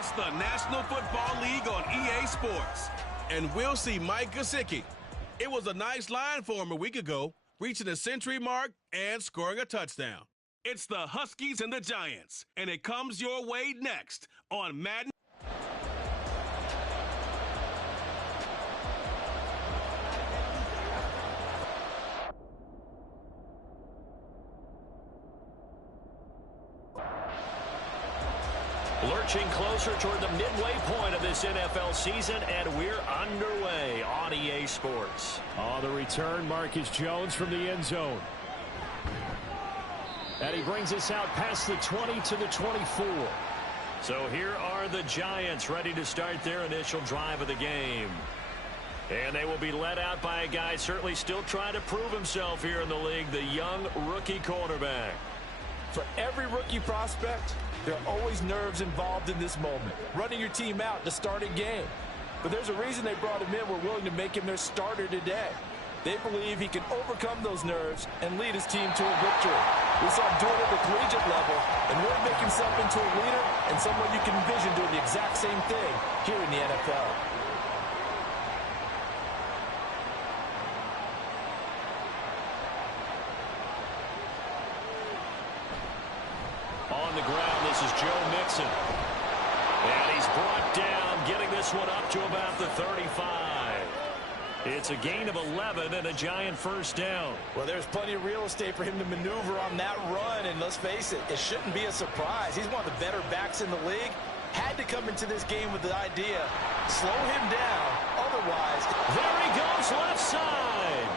It's the National Football League on EA Sports. And we'll see Mike Gesicki. It was a nice line for him a week ago, reaching the century mark and scoring a touchdown. It's the Huskies and the Giants, and it comes your way next on Madden. Lurching closer toward the midway point of this NFL season, and we're underway on EA Sports. On the return, Marcus Jones from the end zone. And he brings us out past the 20 to the 24. So here are the Giants ready to start their initial drive of the game. And they will be led out by a guy certainly still trying to prove himself here in the league, the young rookie cornerback. For every rookie prospect, there are always nerves involved in this moment, running your team out to start a game. But there's a reason they brought him in. We're willing to make him their starter today. They believe he can overcome those nerves and lead his team to a victory. We saw him do it at the collegiate level and really make himself into a leader and someone you can envision doing the exact same thing here in the NFL. On the ground, this is Joe Mixon. And he's brought down, getting this one up to about the 35. It's a gain of 11 and a Giant first down. Well, there's plenty of real estate for him to maneuver on that run, and let's face it, it shouldn't be a surprise. He's one of the better backs in the league. Had to come into this game with the idea, slow him down, otherwise. There he goes, left side.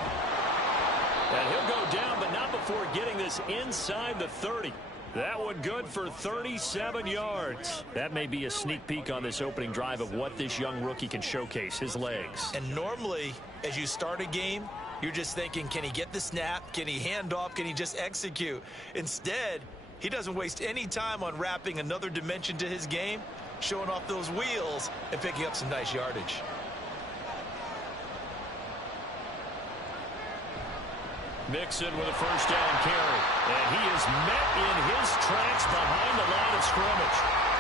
And he'll go down, but not before getting this inside the 30. That one good for 37 yards. That may be a sneak peek on this opening drive of what this young rookie can showcase, his legs. And normally, as you start a game, you're just thinking, can he get the snap? Can he hand off? Can he just execute? Instead, he doesn't waste any time on wrapping another dimension to his game, showing off those wheels, and picking up some nice yardage. Mixon with a first down carry. And he is met in his tracks behind the line of scrimmage.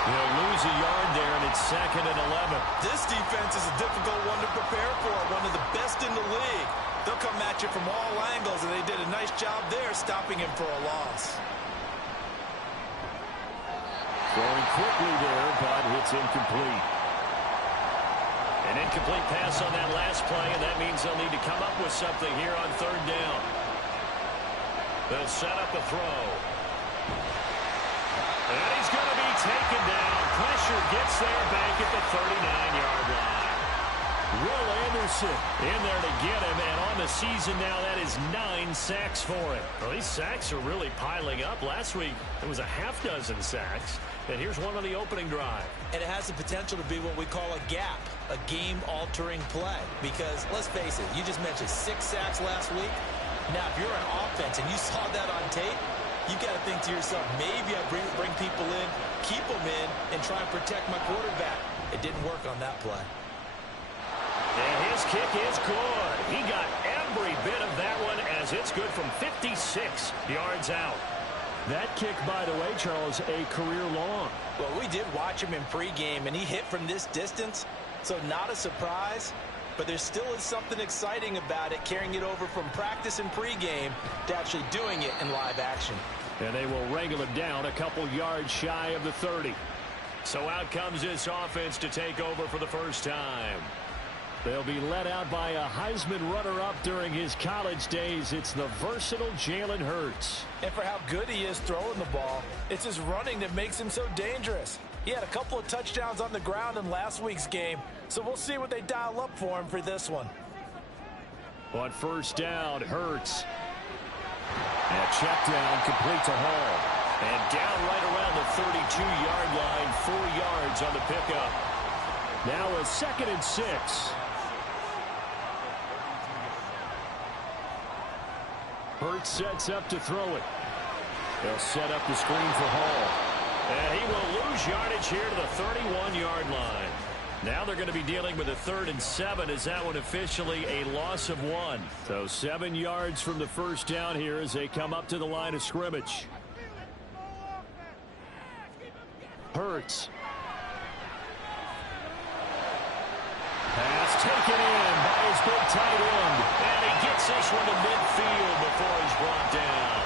He'll lose a yard there, and it's 2nd and 11. This defense is a difficult one to prepare for, one of the best in the league. They'll come at you from all angles, and they did a nice job there stopping him for a loss. Throwing quickly there, but it's incomplete. An incomplete pass on that last play, and that means they'll need to come up with something here on 3rd down. They'll set up a throw. And he's going to be taken down. Pressure gets there back at the 39-yard line. Will Anderson in there to get him, and on the season now, that is 9 sacks for him. Well, these sacks are really piling up. Last week, it was a half-dozen sacks, and here's one on the opening drive. And it has the potential to be what we call a gap, a game-altering play, because let's face it, you just mentioned 6 sacks last week. Now, if you're an offense and you saw that on tape, you got to think to yourself, maybe I bring people in, keep them in, and try and protect my quarterback. It didn't work on that play. And his kick is good. He got every bit of that one as it's good from 56 yards out. That kick, by the way, Charles, a career long. Well, we did watch him in pregame, and he hit from this distance, so not a surprise. But there still is something exciting about it, carrying it over from practice and pregame to actually doing it in live action. And they will wrangle him down a couple yards shy of the 30. So out comes this offense to take over for the first time. They'll be led out by a Heisman runner-up during his college days. It's the versatile Jalen Hurts. And for how good he is throwing the ball, it's his running that makes him so dangerous. He had a couple of touchdowns on the ground in last week's game, so we'll see what they dial up for him for this one. On first down, Hurts. And check down, complete to Hall. And down right around the 32-yard line, 4 yards on the pickup. Now a 2nd and 6. Hurts sets up to throw it. They'll set up the screen for Hall. And he will lose yardage here to the 31-yard line. Now they're going to be dealing with a 3rd and 7 as that one officially a loss of 1. So 7 yards from the first down here as they come up to the line of scrimmage. Hurts. Pass taken in by his big tight end. And he gets this one to midfield before he's brought down.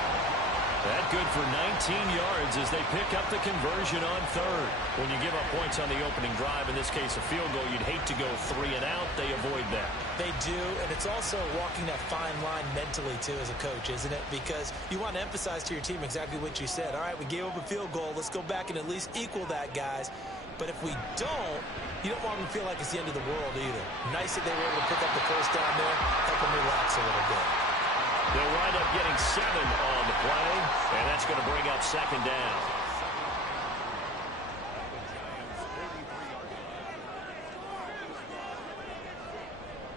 That good for 19 yards as they pick up the conversion on third. When you give up points on the opening drive, in this case a field goal, you'd hate to go 3 and out. They avoid that. They do, and it's also walking that fine line mentally, too, as a coach, isn't it? Because you want to emphasize to your team exactly what you said. All right, we gave up a field goal. Let's go back and at least equal that, guys. But if we don't, you don't want them to feel like it's the end of the world either. Nice that they were able to pick up the first down there, help them relax a little bit. They'll wind up getting 7 on the play, and that's going to bring up second down.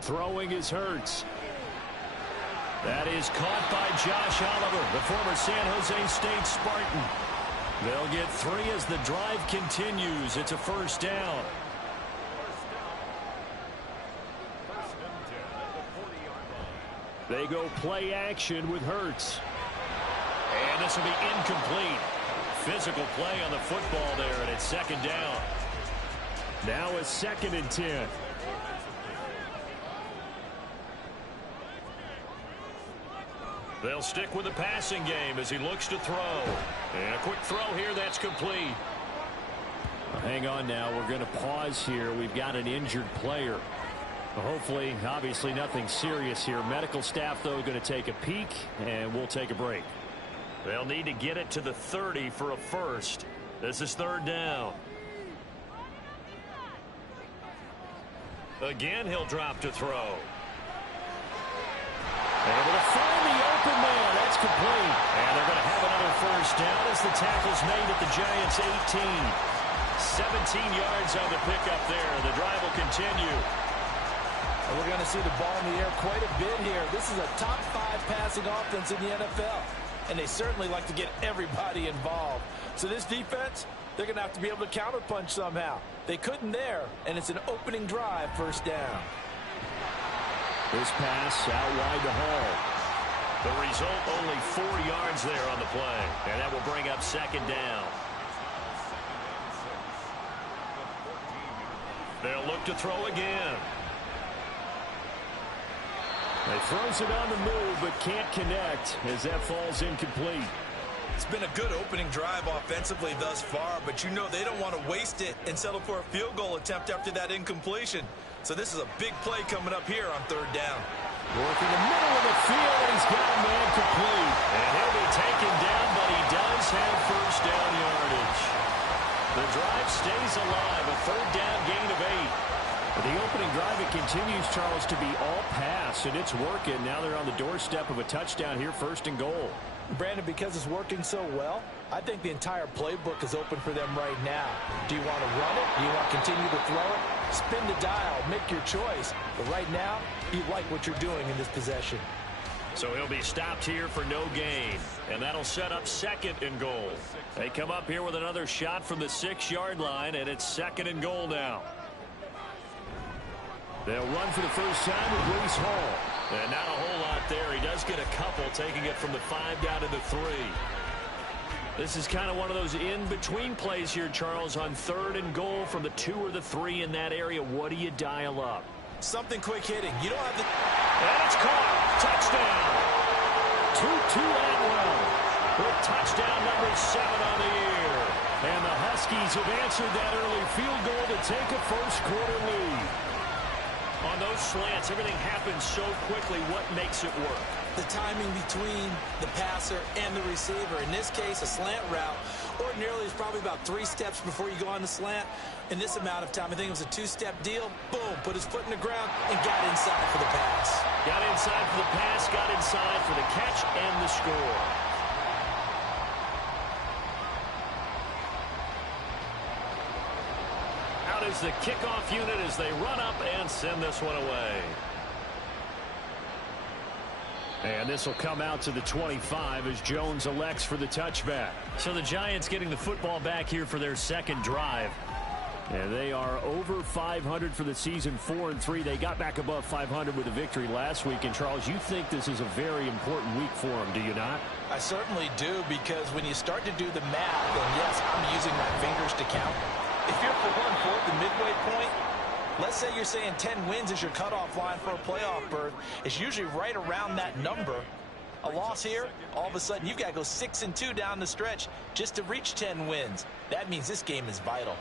Throwing is Hurts. That is caught by Josh Oliver, the former San Jose State Spartan. They'll get 3 as the drive continues. It's a first down. They go play action with Hurts. And this will be incomplete. Physical play on the football there, and it's second down. Now a 2nd and 10. They'll stick with the passing game as he looks to throw. And a quick throw here, that's complete. Hang on now. We're going to pause here. We've got an injured player. Hopefully, obviously nothing serious here. Medical staff, though, going to take a peek, and we'll take a break. They'll need to get it to the 30 for a first. This is third down. Again, he'll drop to throw. Able to find the open man. That's complete. And they're going to have another first down as the tackle's made at the Giants' 18. 17 yards on the pickup there. The drive will continue. And we're going to see the ball in the air quite a bit here. This is a top 5 passing offense in the NFL. And they certainly like to get everybody involved. So this defense, they're going to have to be able to counterpunch somehow. They couldn't there, and it's an opening drive, first down. This pass out wide to Hall. The result, only 4 yards there on the play. And that will bring up second down. They'll look to throw again. They throws it on the move, but can't connect as that falls incomplete. It's been a good opening drive offensively thus far, but you know they don't want to waste it and settle for a field goal attempt after that incompletion. So this is a big play coming up here on third down. Working the middle of the field, and he's got a man complete. And he'll be taken down, but he does have first down yardage. The drive stays alive, a third down gain of 8. The opening drive, it continues, Charles, to be all pass, and it's working. Now they're on the doorstep of a touchdown here, first and goal. Brandon, because it's working so well, I think the entire playbook is open for them right now. Do you want to run it? Do you want to continue to throw it? Spin the dial. Make your choice. But right now, you like what you're doing in this possession. So he'll be stopped here for no gain. And that'll set up second and goal. They come up here with another shot from the 6-yard line, and it's second and goal now. They'll run for the first time with Breece Hall. And not a whole lot there. He does get a couple, taking it from the 5 down to the 3. This is kind of one of those in-between plays here, Charles, on third and goal from the 2 or the 3 in that area. What do you dial up? Something quick hitting. You don't have to... And it's caught. Touchdown. Tutu Atwell with touchdown number 7 on the year. And the Huskies have answered that early field goal to take a first-quarter lead. On those slants, everything happens so quickly. What makes it work? The timing between the passer and the receiver. In this case, a slant route ordinarily is probably about 3 steps before you go on the slant. In this amount of time, I think it was a 2-step deal. Boom, put his foot in the ground and got inside for the pass. Got inside for the pass, got inside for the catch and the score. Out is the kickoff unit as they run up and send this one away. And this will come out to the 25 as Jones elects for the touchback. So the Giants getting the football back here for their second drive. And they are over 500 for the season, 4-3. They got back above 500 with a victory last week. And, Charles, you think this is a very important week for them, do you not? I certainly do, because when you start to do the math, and yes, I'm using my fingers to count. If you're 4-4 at the midway point, Let's say you're saying 10 wins is your cutoff line for a playoff berth. It's usually right around that number. A loss here, all of a sudden you've got to go 6-2 down the stretch just to reach 10 wins. That means this game is vital.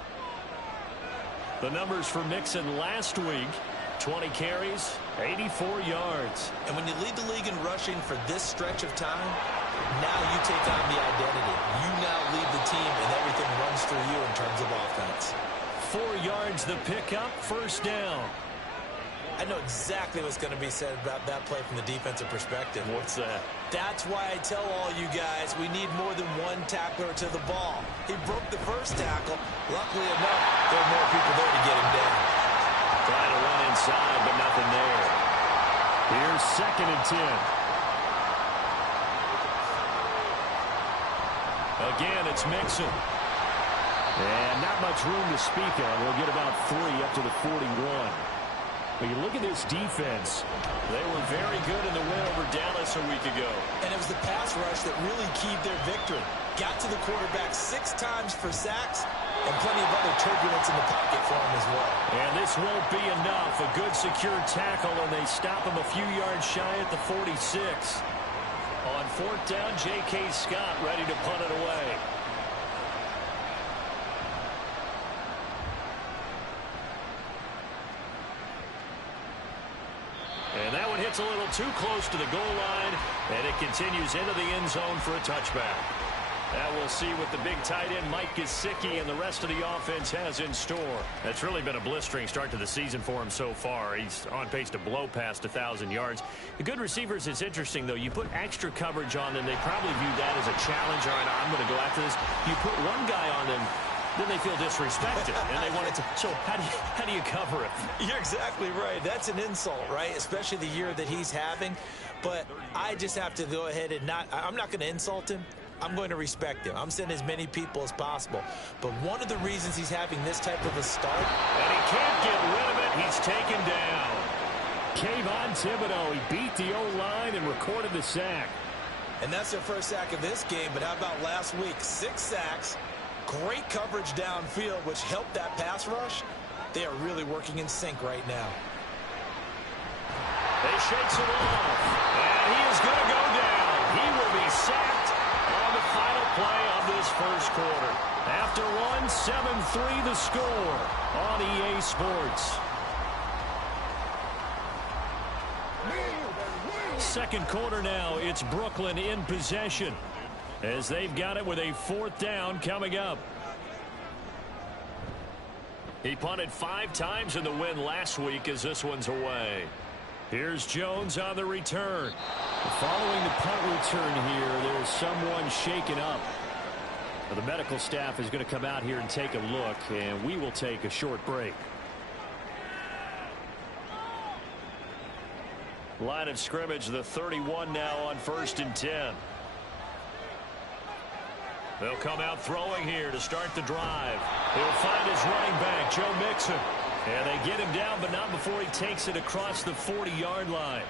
The numbers for Mixon last week: 20 carries, 84 yards. And when you lead the league in rushing for this stretch of time, now you take on the identity. You now lead the team, and everything runs through you in terms of offense. 4 yards the pickup, first down. I know exactly what's going to be said about that play from the defensive perspective. What's that? That's why I tell all you guys we need more than one tackler to the ball. He broke the first tackle. Luckily enough, there were more people there to get him down. Trying to run inside, but nothing there. Here's 2nd and 10. Again, it's Mixon. And not much room to speak of. We'll get about 3 up to the 41. But you look at this defense. They were very good in the win over Dallas a week ago. And it was the pass rush that really keyed their victory. Got to the quarterback 6 times for sacks and plenty of other turbulence in the pocket for him as well. And this won't be enough. A good secure tackle, and they stop him a few yards shy at the 46. On 4th down, J.K. Scott ready to punt it away. And that one hits a little too close to the goal line, and it continues into the end zone for a touchback. Now we'll see what the big tight end Mike Gesicki and the rest of the offense has in store. That's really been a blistering start to the season for him so far. He's on pace to blow past 1,000 yards. The good receivers, it's interesting, though. You put extra coverage on them, they probably view that as a challenge. All right, I'm going to go after this. You put one guy on them, then they feel disrespected, and they want it to. So how do you cover it? You're exactly right. That's an insult, right? Especially the year that he's having. But I just have to go ahead and I'm not going to insult him. I'm going to respect him. I'm sending as many people as possible. But one of the reasons he's having this type of a start. And he can't get rid of it. He's taken down. Kayvon Thibodeau, he beat the O-line and recorded the sack. And that's their first sack of this game. But how about last week? 6 sacks. Great coverage downfield, which helped that pass rush. They are really working in sync right now. They shakes it off. And he is going to go down. He will be sacked on the final play of this first quarter. After one, 7-3 the score on EA Sports. Second quarter now, it's Brooklyn in possession as they've got it with a 4th down coming up. He punted 5 times in the win last week as this one's away. Here's Jones on the return. Following the punt return here, there's someone shaken up. The medical staff is going to come out here and take a look, and we will take a short break. Line of scrimmage, the 31 now on 1st and 10. They'll come out throwing here to start the drive. He'll find his running back, Joe Mixon. And they get him down, but not before he takes it across the 40-yard line.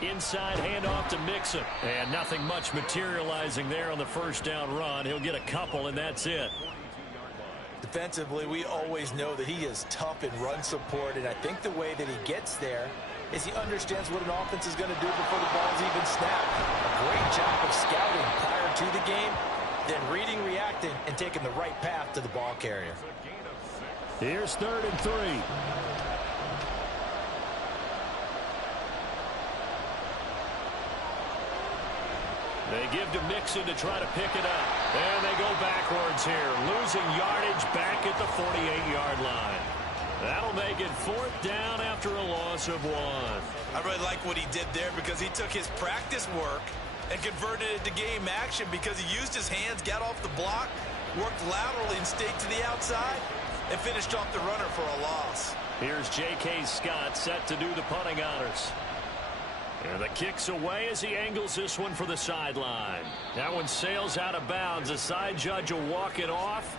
Inside handoff to Mixon. And nothing much materializing there on the first down run. He'll get a couple, and that's it. Defensively, we always know that he is tough in run support, and I think the way that he gets there is he understands what an offense is going to do before the ball's even snapped. A great job of scouting prior to the game, then reading, reacting, and taking the right path to the ball carrier. Here's 3rd and 3. They give to Mixon to try to pick it up. And they go backwards here, losing yardage back at the 48-yard line. That'll make it 4th down after a loss of 1. I really like what he did there because he took his practice work and converted it to game action because he used his hands, got off the block, worked laterally and stayed to the outside, and finished off the runner for a loss. Here's J.K. Scott set to do the punting honors. And the kick's away as he angles this one for the sideline. That one sails out of bounds. The side judge will walk it off.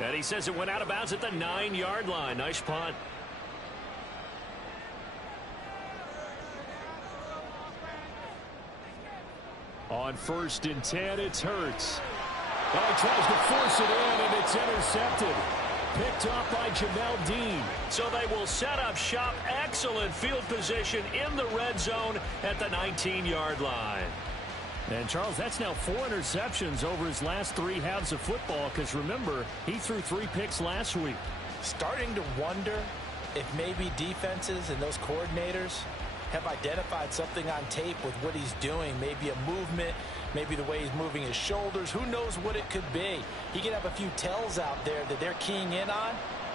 And he says it went out of bounds at the 9-yard line. Nice punt. On 1st and 10, it's Hurts. Oh, he tries to force it in, and it's intercepted. Picked off by Jamel Dean. So they will set up shop. Excellent field position in the red zone at the 19-yard line. And, Charles, that's now 4 interceptions over his last 3 halves of football, because, remember, he threw 3 picks last week. Starting to wonder if maybe defenses and those coordinators have identified something on tape with what he's doing. Maybe a movement, maybe the way he's moving his shoulders. Who knows what it could be? He could have a few tells out there that they're keying in on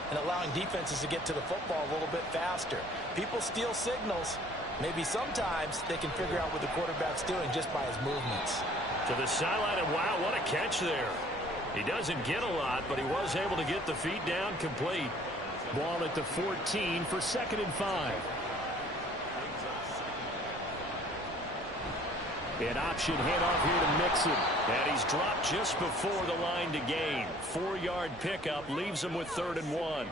and allowing defenses to get to the football a little bit faster. People steal signals. Maybe sometimes they can figure out what the quarterback's doing just by his movements. To the sideline, and wow, what a catch there. He doesn't get a lot, but he was able to get the feet down complete. Ball at the 14 for 2nd and 5. An option handoff here to Mixon. And he's dropped just before the line to gain. 4-yard pickup leaves him with 3rd and 1.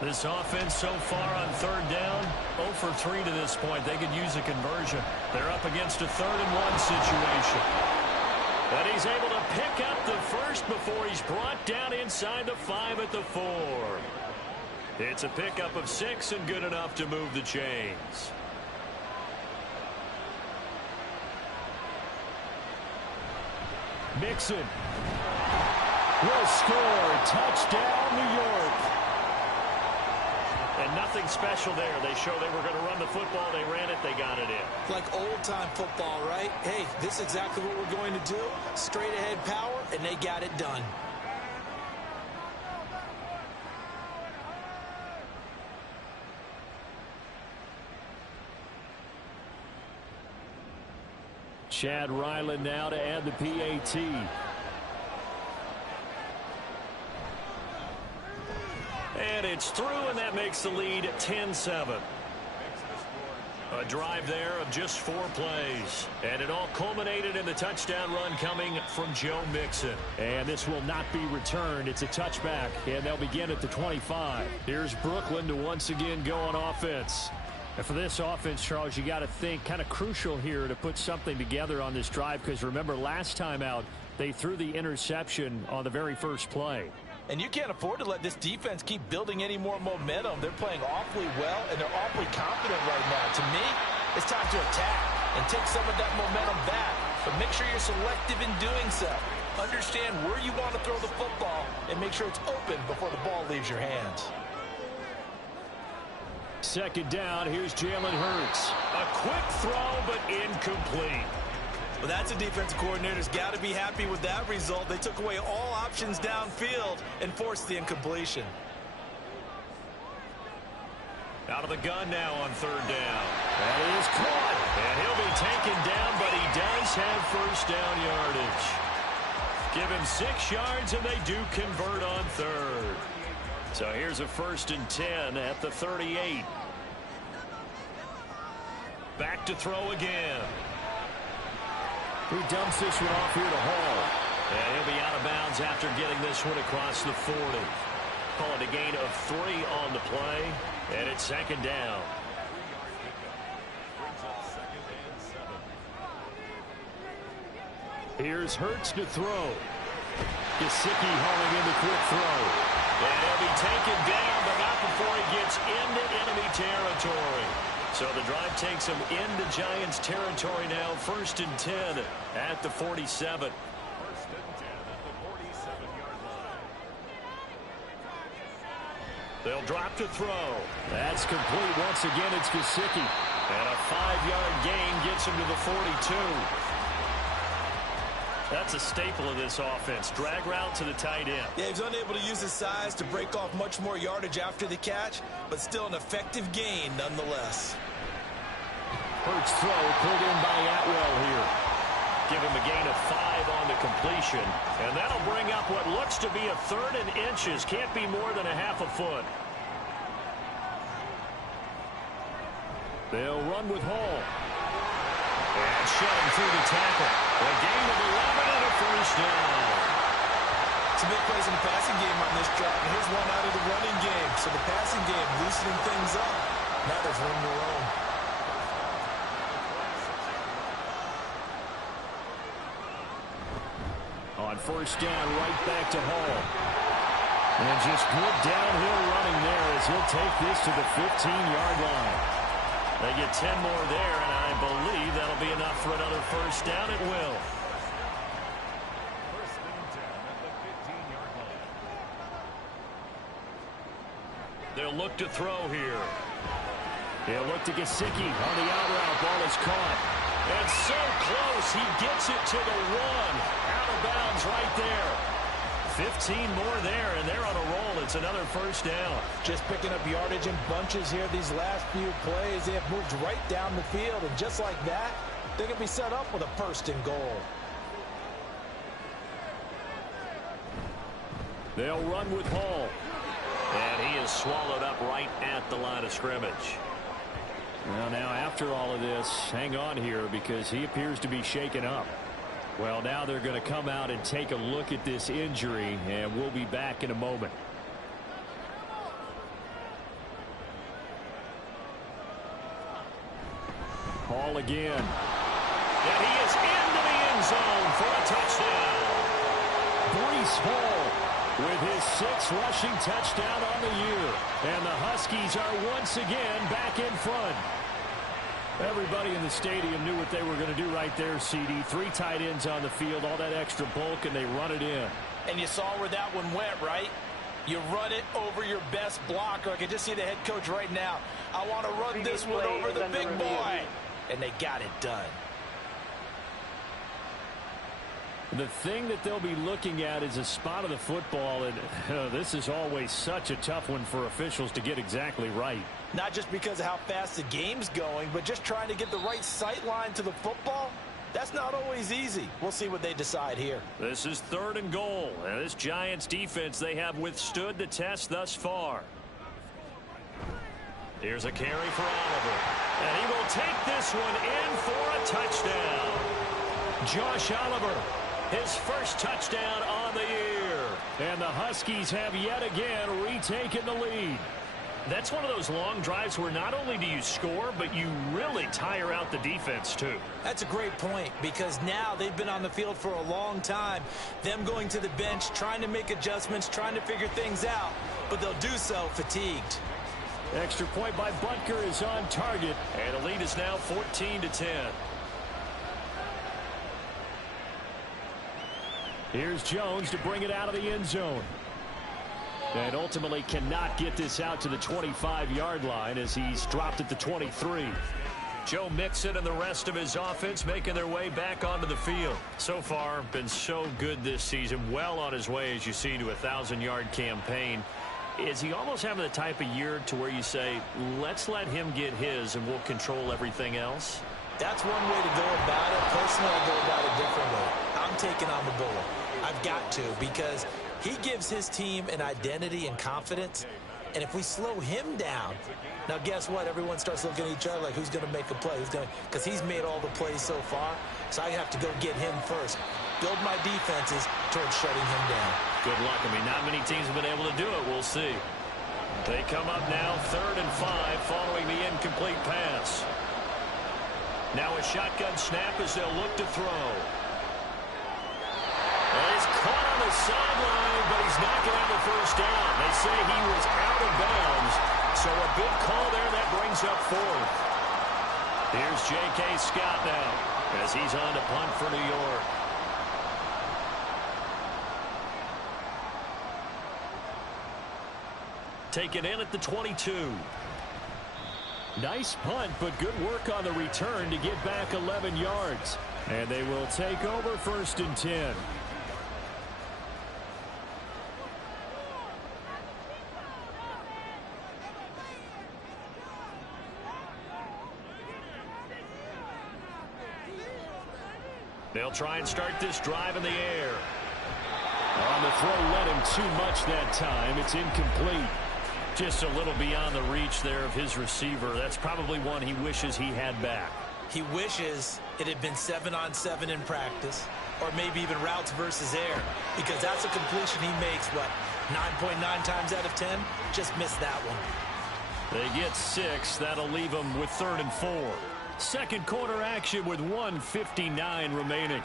This offense so far on 3rd down, 0 for 3 to this point. They could use a conversion. They're up against a 3rd and 1 situation. But he's able to pick up the first before he's brought down inside the 5 at the 4. It's a pickup of 6 and good enough to move the chains. Mixon will score. Touchdown, New York. And nothing special there. They show they were going to run the football. They ran it. They got it in. Like old-time football, right? Hey, this is exactly what we're going to do. Straight-ahead power, and they got it done. Chad Ryland now to add the PAT. And it's through, and that makes the lead 10-7. A drive there of just 4 plays. And it all culminated in the touchdown run coming from Joe Mixon. And this will not be returned. It's a touchback, and they'll begin at the 25. Here's Brooklyn to once again go on offense. And for this offense, Charles, you got to think kind of crucial here to put something together on this drive, because remember last time out they threw the interception on the very first play. And you can't afford to let this defense keep building any more momentum. They're playing awfully well, and they're awfully confident right now. To me, it's time to attack and take some of that momentum back. But make sure you're selective in doing so. Understand where you want to throw the football and make sure it's open before the ball leaves your hands. 2nd down, here's Jalen Hurts. A quick throw, but incomplete. Well, that's a defensive coordinator's got to be happy with that result. They took away all options downfield and forced the incompletion. Out of the gun now on 3rd down. That is caught. And he'll be taken down, but he does have 1st down yardage. Give him 6 yards, and they do convert on 3rd. So here's a 1st and 10 at the 38. Back to throw again. He dumps this one off here to Hall. And he'll be out of bounds after getting this one across the 40. Call it a gain of 3 on the play, and it's 2nd down. Here's Hurts to throw. Gesicki hauling in the quick throw. And he'll be taken down, but not before he gets into enemy territory. So the drive takes him into Giants territory now. 1st and 10 at the 47. They'll drop to throw. That's complete. Once again, it's Gesicki. And a 5-yard gain gets him to the 42. That's a staple of this offense. Drag route to the tight end. Yeah, he's unable to use his size to break off much more yardage after the catch, but still an effective gain nonetheless. Hurts throw pulled in by Atwell here. Give him a gain of 5 on the completion. And that'll bring up what looks to be a 3rd and inches. Can't be more than a half a foot. They'll run with Hall. And shoving through the tackle. A gain of 11 and a 1st down. Some big plays in the passing game on this drive. And here's one out of the running game. So the passing game loosening things up. Now there's room to roam. On first down, right back to Hall. And just good downhill running there as he'll take this to the 15-yard line. They get 10 more there, and I believe that'll be enough for another first down. It will. First and 10 at the 15-yard line. They'll look to throw here. He'll look to Gesicki on the out route. Ball is caught. And so close, he gets it to the 1. Out of bounds right there. 15 more there, and they're on a roll. It's another first down. Just picking up yardage in bunches here these last few plays. They have moved right down the field, and just like that, they're going to be set up with a first and goal. They'll run with Hall. And he is swallowed up right at the line of scrimmage. Well, now after all of this, hang on here because he appears to be shaken up. Well, now they're going to come out and take a look at this injury, and we'll be back in a moment. Hall again. And he is into the end zone for a touchdown. Breece Hall with his 6th rushing touchdown on the year. And the Huskies are once again back in front. Everybody in the stadium knew what they were going to do right there, CD. 3 tight ends on the field, all that extra bulk, and they run it in. And you saw where that one went, right? You run it over your best blocker. I can just see the head coach right now. I want to run this one over the big boy. And they got it done. The thing that they'll be looking at is a spot of the football, and this is always such a tough one for officials to get exactly right. Not just because of how fast the game's going, but just trying to get the right sight line to the football. That's not always easy. We'll see what they decide here. This is 3rd and goal. And this Giants defense, they have withstood the test thus far. Here's a carry for Oliver. And he will take this one in for a touchdown. Josh Oliver, his first touchdown on the year. And the Huskies have yet again retaken the lead. That's one of those long drives where not only do you score, but you really tire out the defense, too. That's a great point, because now they've been on the field for a long time. Them going to the bench, trying to make adjustments, trying to figure things out, but they'll do so fatigued. Extra point by Butker is on target. And the lead is now 14-10. Here's Jones to bring it out of the end zone. And ultimately cannot get this out to the 25-yard line as he's dropped at the 23. Joe Mixon and the rest of his offense making their way back onto the field. So far, been so good this season. Well on his way, as you see, to a 1,000-yard campaign. Is he almost having the type of year to where you say, let's let him get his and we'll control everything else? That's one way to go about it. Personally, I go about it differently. I'm taking on the bullet. I've got to, because he gives his team an identity and confidence. And if we slow him down, now guess what? Everyone starts looking at each other like, who's going to make a play? Because he's made all the plays so far. So I have to go get him first. Build my defenses towards shutting him down. Good luck. I mean, not many teams have been able to do it. We'll see. They come up now 3rd and 5 following the incomplete pass. Now a shotgun snap as they'll look to throw. And he's caught on the sideline, but he's not going to have the first down. They say he was out of bounds. So a big call there that brings up 4th. Here's J.K. Scott now as he's on to punt for New York. Taken in at the 22. Nice punt, but good work on the return to get back 11 yards. And they will take over 1st and 10. They'll try and start this drive in the air. On the throw, let him too much that time. It's incomplete. Just a little beyond the reach there of his receiver. That's probably one he wishes he had back. He wishes it had been 7-on-7 in practice, or maybe even routes versus air, because that's a completion he makes, 9.9 times out of 10? Just missed that one. They get 6. That'll leave them with 3rd and 4. Second quarter action with 1:59 remaining.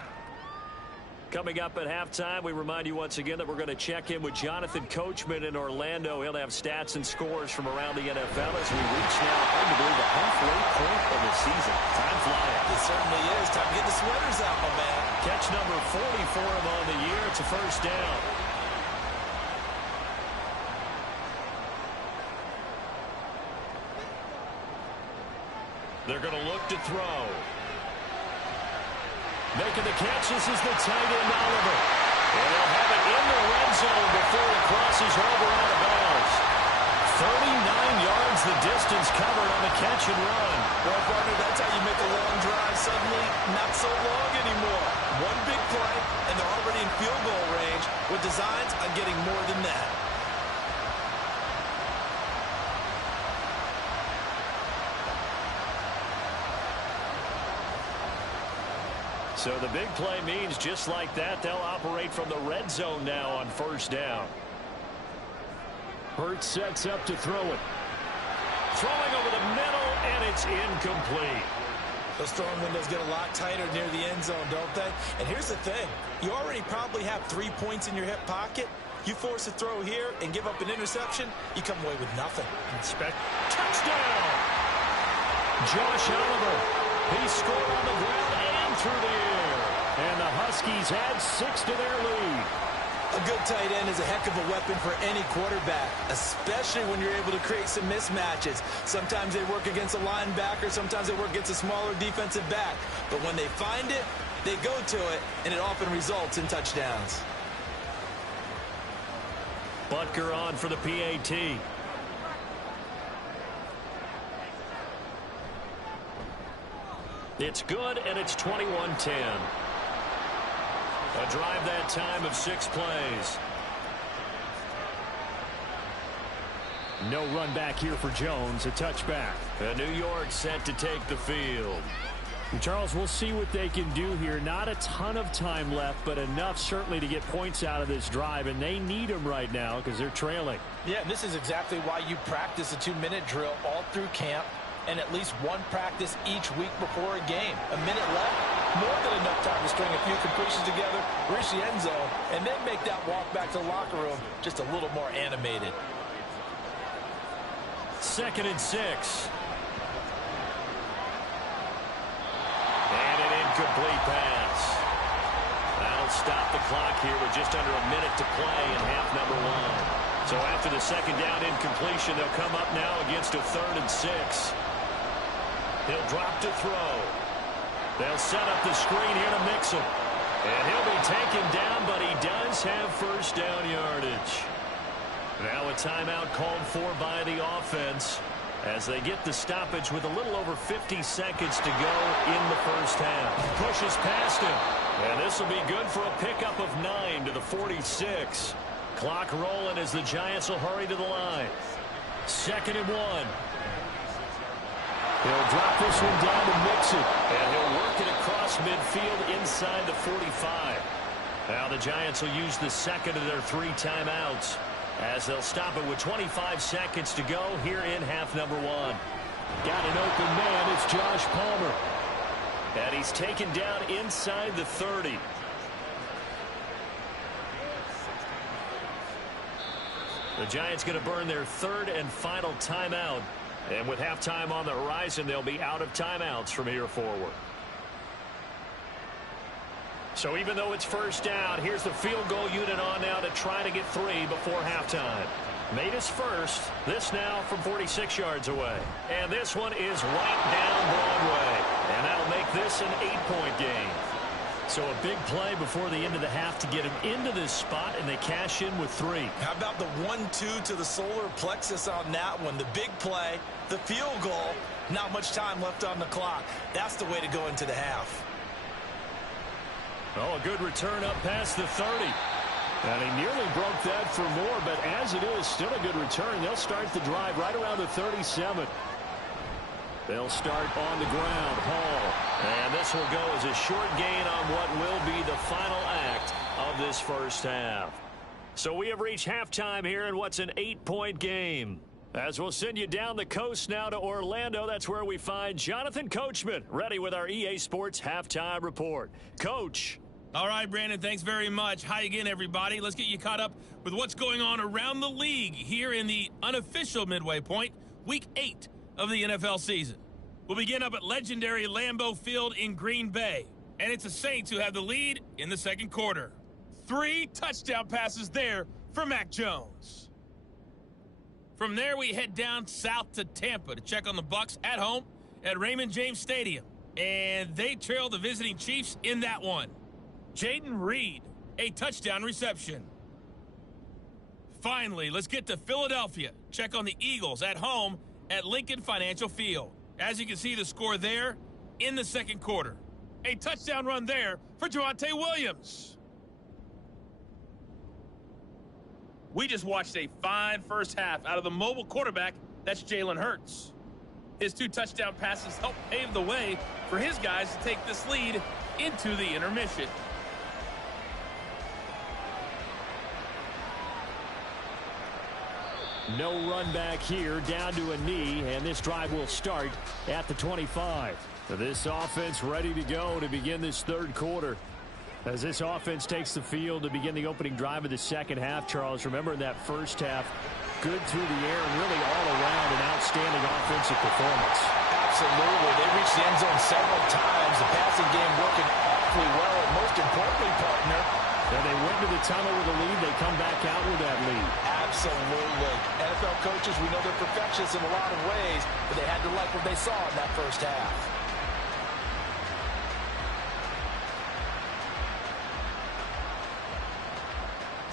Coming up at halftime, we remind you once again that we're going to check in with Jonathan Coachman in Orlando. He'll have stats and scores from around the NFL as we reach now, hard to believe, the halfway point of the season. Time flying. It certainly is. Time to get the sweaters out, my man. Catch number 40 for him on the year. It's a first down. They're going to look to throw. Making the catch, this is the tight end, Oliver. And they'll have it in the red zone before it crosses over out of bounds. 39 yards the distance covered on the catch and run. Well, partner, that's how you make a long drive suddenly not so long anymore. One big play, and they're already in field goal range with designs on getting more than that. So the big play means just like that, they'll operate from the red zone now on first down. Hurts sets up to throw it. Throwing over the middle, and it's incomplete. Those throwing windows get a lot tighter near the end zone, don't they? And here's the thing. You already probably have 3 points in your hip pocket. You force a throw here and give up an interception, you come away with nothing. Touchdown! Josh Oliver. He scored on the ground and through the air. And the Huskies add 6 to their lead. A good tight end is a heck of a weapon for any quarterback, especially when you're able to create some mismatches. Sometimes they work against a linebacker, sometimes they work against a smaller defensive back. But when they find it, they go to it, and it often results in touchdowns. Butker on for the PAT. It's good, and it's 21-10. A drive that time of 6 plays. No run back here for Jones. A touchback. And New York set to take the field. And Charles, we'll see what they can do here. Not a ton of time left, but enough certainly to get points out of this drive, and they need them right now because they're trailing. Yeah, and this is exactly why you practice a 2-minute drill all through camp and at least one practice each week before a game. A minute left, more than enough time to string a few completions together, reach the end zone, and then make that walk back to the locker room just a little more animated. 2nd and 6. And an incomplete pass. That'll stop the clock here with just under a minute to play in half number 1. So after the 2nd down incompletion, they'll come up now against a 3rd and 6. He'll drop to throw. They'll set up the screen here to mix him. And he'll be taken down, but he does have first down yardage. Now a timeout called for by the offense as they get the stoppage with a little over 50 seconds to go in the first half. Pushes past him. And this will be good for a pickup of 9 to the 46. Clock rolling as the Giants will hurry to the line. 2nd and 1. He'll drop this one down to mix it. And he'll work it across midfield inside the 45. Now the Giants will use the second of their 3 timeouts as they'll stop it with 25 seconds to go here in half number 1. Got an open man. It's Josh Palmer. And he's taken down inside the 30. The Giants going to burn their 3rd and final timeout. And with halftime on the horizon, they'll be out of timeouts from here forward. So even though it's first down, here's the field goal unit on now to try to get 3 before halftime. Made his first. This now from 46 yards away. And this one is right down Broadway. And that'll make this an 8-point game. So a big play before the end of the half to get him into this spot, and they cash in with 3. How about the 1-2 to the solar plexus on that one? The big play, the field goal, not much time left on the clock. That's the way to go into the half. Oh, a good return up past the 30. And he nearly broke that for more, but as it is, still a good return. They'll start the drive right around the 37. They'll start on the ground. Hall. And this will go as a short gain on what will be the final act of this first half. So we have reached halftime here in what's an 8-point game. As we'll send you down the coast now to Orlando, that's where we find Jonathan Coachman ready with our EA Sports Halftime Report. Coach. All right, Brandon, thanks very much. Hi again, everybody. Let's get you caught up with what's going on around the league here in the unofficial midway point, Week 8 of the NFL season. We'll begin up at legendary Lambeau Field in Green Bay. And it's the Saints who have the lead in the second quarter. 3 touchdown passes there for Mac Jones. From there, we head down south to Tampa to check on the Bucs at home at Raymond James Stadium. And they trail the visiting Chiefs in that one. Jaden Reed, a touchdown reception. Finally, let's get to Philadelphia. Check on the Eagles at home at Lincoln Financial Field. As you can see, the score there in the second quarter. A touchdown run there for Javonte Williams. We just watched a fine first half out of the mobile quarterback. That's Jalen Hurts. His 2 touchdown passes helped pave the way for his guys to take this lead into the intermission. No run back here, down to a knee, and this drive will start at the 25. So this offense ready to go to begin this third quarter. As this offense takes the field to begin the opening drive of the second half, Charles, remember in that first half, good through the air and really all around an outstanding offensive performance. Absolutely. They reached the end zone several times. The passing game working awfully well, and most importantly, partner, and they went to the tunnel with a lead. They come back out with that lead. Absolutely. NFL coaches, we know they're perfectionists in a lot of ways, but they had to like what they saw in that first half.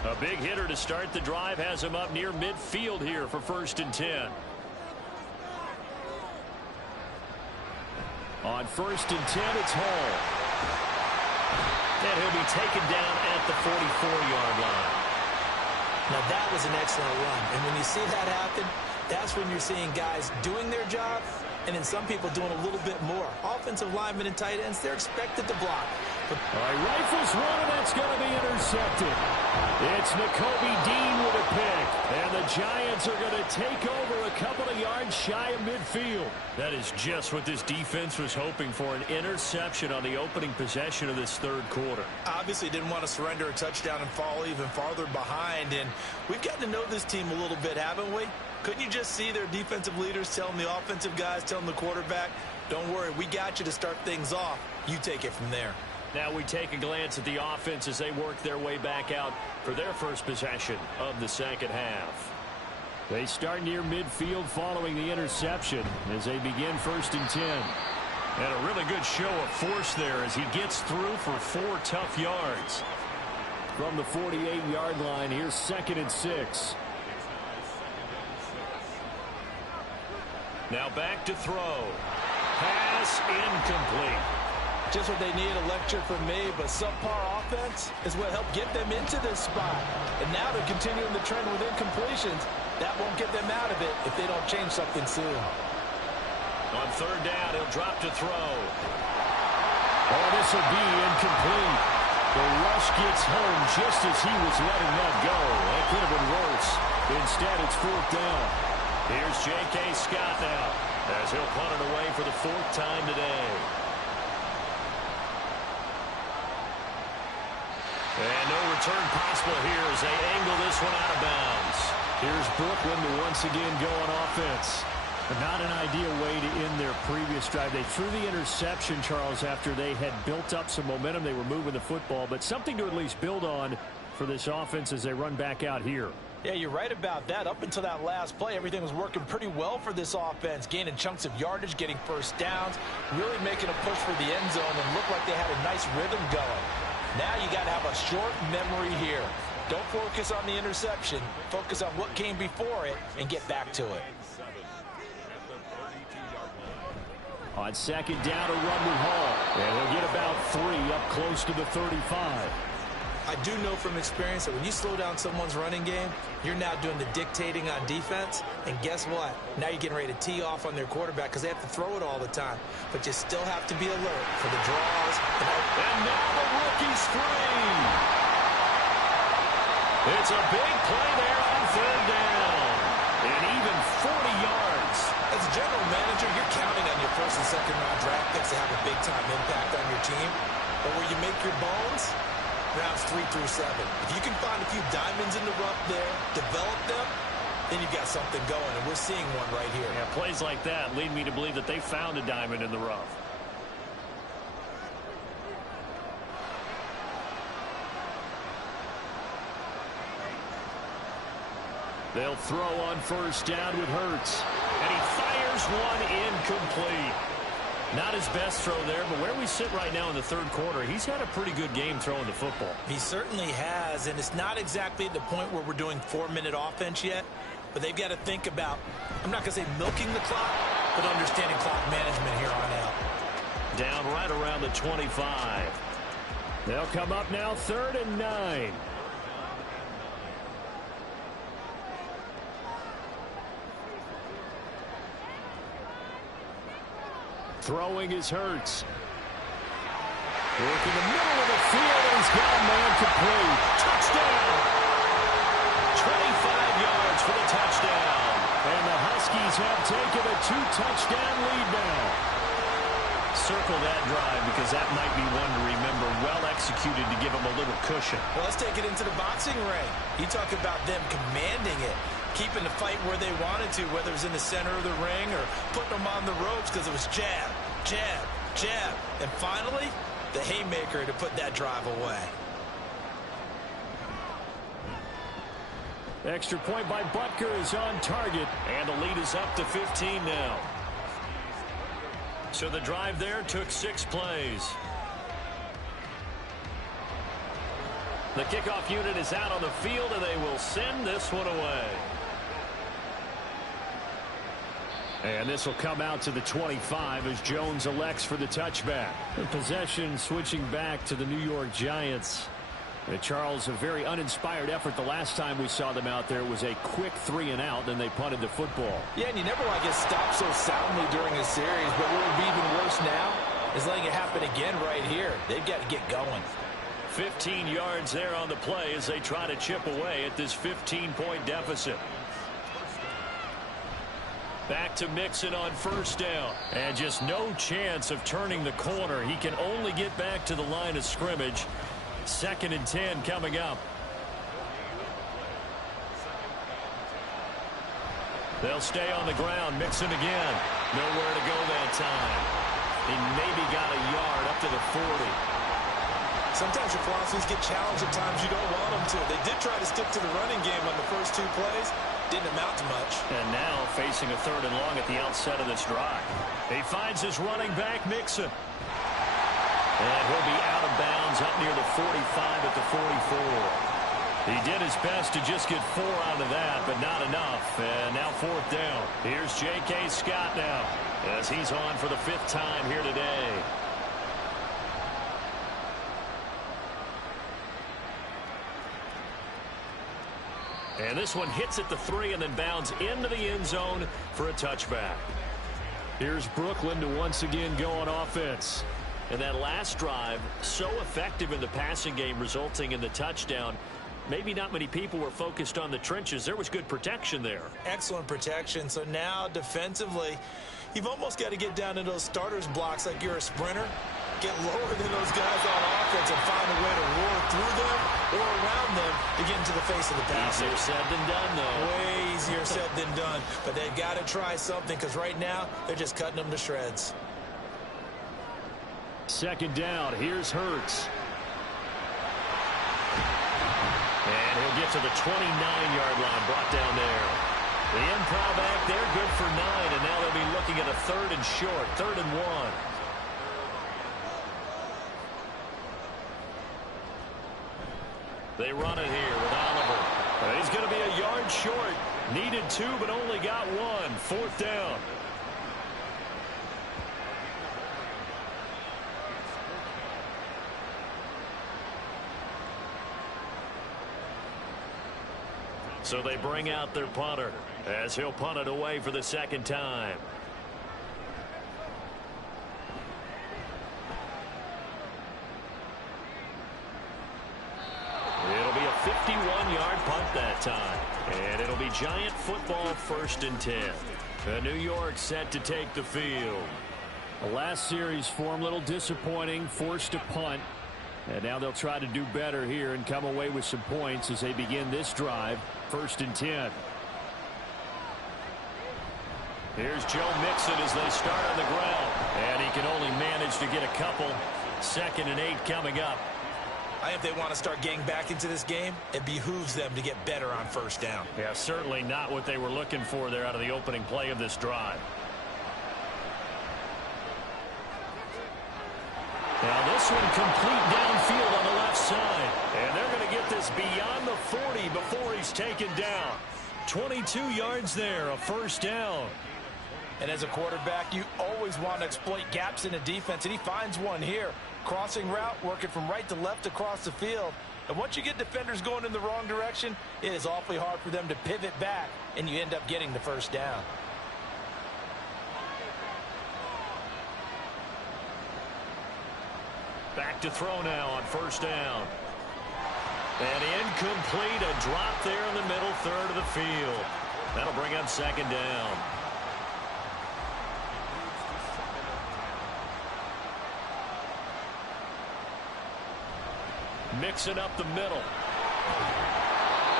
A big hitter to start the drive has him up near midfield here for 1st and 10. On 1st and 10, it's Hall. And he'll be taken down at the 44-yard line. Now that was an excellent run. And when you see that happen, that's when you're seeing guys doing their job and then some people doing a little bit more. Offensive linemen and tight ends, they're expected to block. All right, rifles one, and that's going to be intercepted. It's Nakobe Dean with a pick, and the Giants are going to take over a couple of yards shy of midfield. That is just what this defense was hoping for, an interception on the opening possession of this third quarter. Obviously didn't want to surrender a touchdown and fall even farther behind, and we've gotten to know this team a little bit, haven't we? Couldn't you just see their defensive leaders telling the offensive guys, telling the quarterback, don't worry, we got you to start things off. You take it from there. Now we take a glance at the offense as they work their way back out for their first possession of the second half. They start near midfield following the interception as they begin 1st and 10. And a really good show of force there as he gets through for 4 tough yards. From the 48-yard line, here's 2nd and 6. Now back to throw. Pass incomplete. Just what they need, a lecture from me, but subpar offense is what helped get them into this spot. And now they're continuing the trend with incompletions. That won't get them out of it if they don't change something soon. On 3rd down, he'll drop to throw. Oh, this will be incomplete. The rush gets home just as he was letting that go. That could have been worse. Instead, it's 4th down. Here's J.K. Scott now as he'll punt it away for the 4th time today. And no return possible here as they angle this one out of bounds. Here's Brooklyn to once again go on offense. But not an ideal way to end their previous drive. They threw the interception, Charles, after they had built up some momentum. They were moving the football, but something to at least build on for this offense as they run back out here. Yeah, you're right about that. Up until that last play, everything was working pretty well for this offense, gaining chunks of yardage, getting first downs, really making a push for the end zone, and looked like they had a nice rhythm going. Now you got to have a short memory here. Don't focus on the interception. Focus on what came before it and get back to it. On 2nd down, a run with Hall. And he'll get about 3 up close to the 35. I do know from experience that when you slow down someone's running game, you're now doing the dictating on defense. And guess what? Now you're getting ready to tee off on their quarterback because they have to throw it all the time. But you still have to be alert for the draws. And now the rookie's free. It's a big play there on 3rd down. And even 40 yards. As a general manager, you're counting on your 1st and 2nd round draft picks to have a big-time impact on your team. But where you make your bones, rounds 3 through 7. If you can find a few diamonds in the rough there, develop them, then you've got something going, and we're seeing one right here. Yeah, plays like that lead me to believe that they found a diamond in the rough. They'll throw on first down with Hurts. And he fires one incomplete. Not his best throw there, but where we sit right now in the third quarter, he's had a pretty good game throwing the football. He certainly has, and it's not exactly at the point where we're doing 4-minute offense yet, but they've got to think about, I'm not going to say milking the clock, but understanding clock management here on out. Down right around the 25. They'll come up now 3rd and 9. Throwing is Hurts. Working the middle of the field, and he's got a man complete. Touchdown! 25 yards for the touchdown. And the Huskies have taken a 2-touchdown lead now. Circle that drive because that might be one to remember. Well executed to give them a little cushion. Well, let's take it into the boxing ring. You talk about them commanding it, keeping the fight where they wanted to, whether it was in the center of the ring or putting them on the ropes because it was jab, jab, jab. And finally, the haymaker to put that drive away. Extra point by Butker is on target, and the lead is up to 15 now. So the drive there took 6 plays. The kickoff unit is out on the field, and they will send this one away. And this will come out to the 25 as Jones elects for the touchback. The possession switching back to the New York Giants. Charles, a very uninspired effort the last time we saw them out there. It was a quick 3-and-out, then they punted the football. Yeah, and you never want to get stopped so soundly during a series, but what would be even worse now is letting it happen again right here. They've got to get going. 15 yards there on the play as they try to chip away at this 15-point deficit. Back to Mixon on first down. And just no chance of turning the corner. He can only get back to the line of scrimmage. 2nd and 10 coming up. They'll stay on the ground. Mixon again. Nowhere to go that time. He maybe got a yard up to the 40. Sometimes your philosophies get challenged at times you don't want them to. They did try to stick to the running game on the first 2 plays. Didn't amount to much. And now facing a 3rd and long at the outset of this drive. He finds his running back, Mixon. And he'll be out of bounds up near the 45 at the 44. He did his best to just get 4 out of that, but not enough. And now 4th down. Here's J.K. Scott now as he's on for the 5th time here today. And this one hits at the 3 and then bounds into the end zone for a touchback. Here's Brooklyn to once again go on offense. And that last drive, so effective in the passing game, resulting in the touchdown. Maybe not many people were focused on the trenches. There was good protection there. Excellent protection. So now defensively, you've almost got to get down to those starters blocks like you're a sprinter. Get lower than those guys on offense and find a way to roar through them or around them to get into the face of the passer. Easier said than done, though. Way easier said than done. But they've got to try something because right now they're just cutting them to shreds. 2nd down. Here's Hurts. And he'll get to the 29-yard line, brought down there. The improv act there, good for 9, and now they'll be looking at a 3rd and short, 3rd and 1. They run it here with Oliver. He's going to be a yard short. Needed 2, but only got 1. 4th down. So they bring out their punter as he'll punt it away for the 2nd time. It'll be a 51-yard punt that time. And it'll be Giant football 1st and 10. New York set to take the field. The last series for him, a little disappointing, forced to punt. And now they'll try to do better here and come away with some points as they begin this drive. 1st and 10. Here's Joe Mixon as they start on the ground. And he can only manage to get a couple. 2nd and 8 coming up. I think if they want to start getting back into this game, it behooves them to get better on 1st down. Yeah, certainly not what they were looking for there out of the opening play of this drive. Now this one complete downfield on the left side. And they're going to get this beyond the 40 before he's taken down. 22 yards there, a 1st down. And as a quarterback, you always want to exploit gaps in a defense, and he finds one here. Crossing route, working from right to left across the field. And once you get defenders going in the wrong direction, it is awfully hard for them to pivot back, and you end up getting the 1st down. Back to throw now on 1st down. And incomplete, a drop there in the middle 3rd of the field. That'll bring up 2nd down. Mixing up the middle.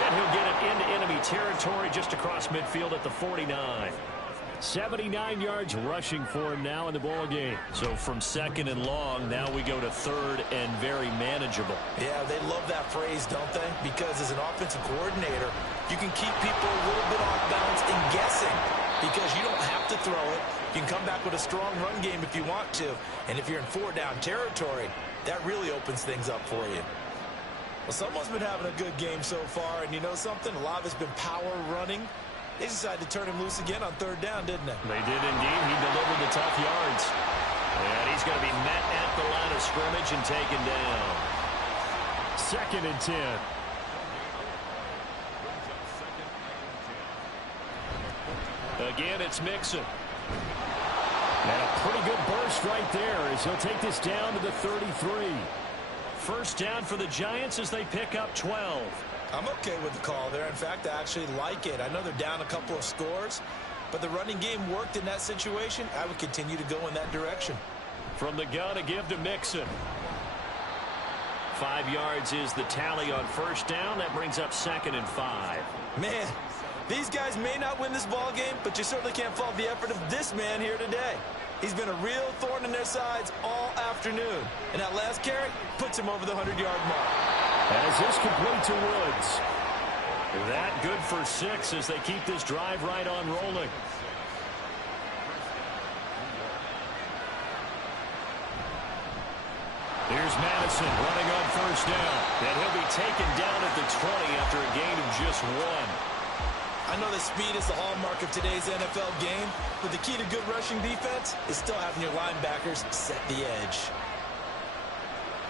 And he'll get it into enemy territory just across midfield at the 49. 79 yards rushing for him now in the ball game. So from 2nd and long, now we go to 3rd and very manageable. Yeah, they love that phrase, don't they? Because as an offensive coordinator, you can keep people a little bit off balance and guessing because you don't have to throw it. You can come back with a strong run game if you want to. And if you're in 4-down territory, that really opens things up for you. Well, someone's been having a good game so far, and you know something? A lot of it's been power running. They decided to turn him loose again on 3rd down, didn't they? They did indeed. He delivered the tough yards. And he's going to be met at the line of scrimmage and taken down. 2nd and 10. Again, it's Mixon. And a pretty good burst right there as he'll take this down to the 33. 1st down for the Giants as they pick up 12. I'm okay with the call there. In fact, I actually like it. I know they're down a couple of scores, but the running game worked in that situation. I would continue to go in that direction. From the gun, a give to Mixon. 5 yards is the tally on 1st down. That brings up 2nd and 5. Man, these guys may not win this ball game, but you certainly can't fault the effort of this man here today. He's been a real thorn in their sides all afternoon. And that last carry puts him over the 100-yard mark. As this complete to Woods. That good for 6 as they keep this drive right on rolling. Here's Madison running on 1st down. And he'll be taken down at the 20 after a gain of just 1. I know that speed is the hallmark of today's NFL game, but the key to good rushing defense is still having your linebackers set the edge.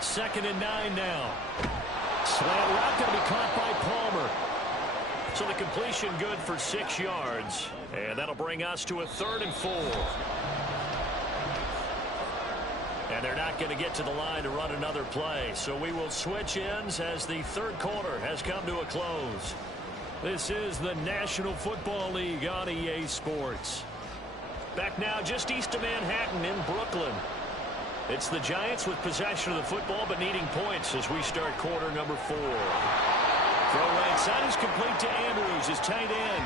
2nd and 9 now. Slant route going to be caught by Palmer. So the completion good for 6 yards. And that'll bring us to a 3rd and 4. And they're not going to get to the line to run another play. So we will switch ends as the 3rd quarter has come to a close. This is the National Football League on EA Sports. Back now just east of Manhattan in Brooklyn. It's the Giants with possession of the football but needing points as we start quarter number 4. Throw right side is complete to Andrews, his tight end.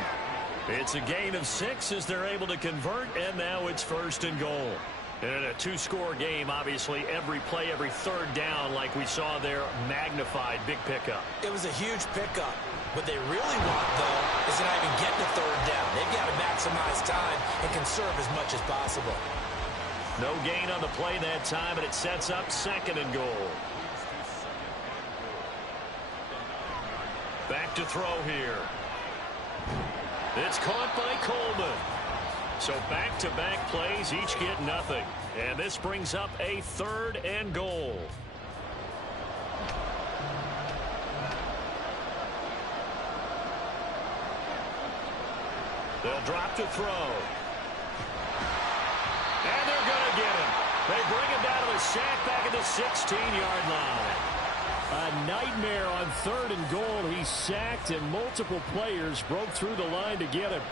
It's a gain of 6 as they're able to convert, and now it's 1st and goal. And a 2-score game, obviously, every play, every 3rd down, like we saw there, magnified, big pickup. It was a huge pickup. What they really want, though, is to not even get to 3rd down. They've got to maximize time and conserve as much as possible. No gain on the play that time, and it sets up 2nd and goal. Back to throw here. It's caught by Coleman. So back-to-back plays, each get nothing. And this brings up a 3rd and goal. They'll drop to throw. And they're going to get him. They bring him down to the sack back at the 16-yard line. A nightmare on 3rd and goal. He's sacked, and multiple players broke through the line to get him.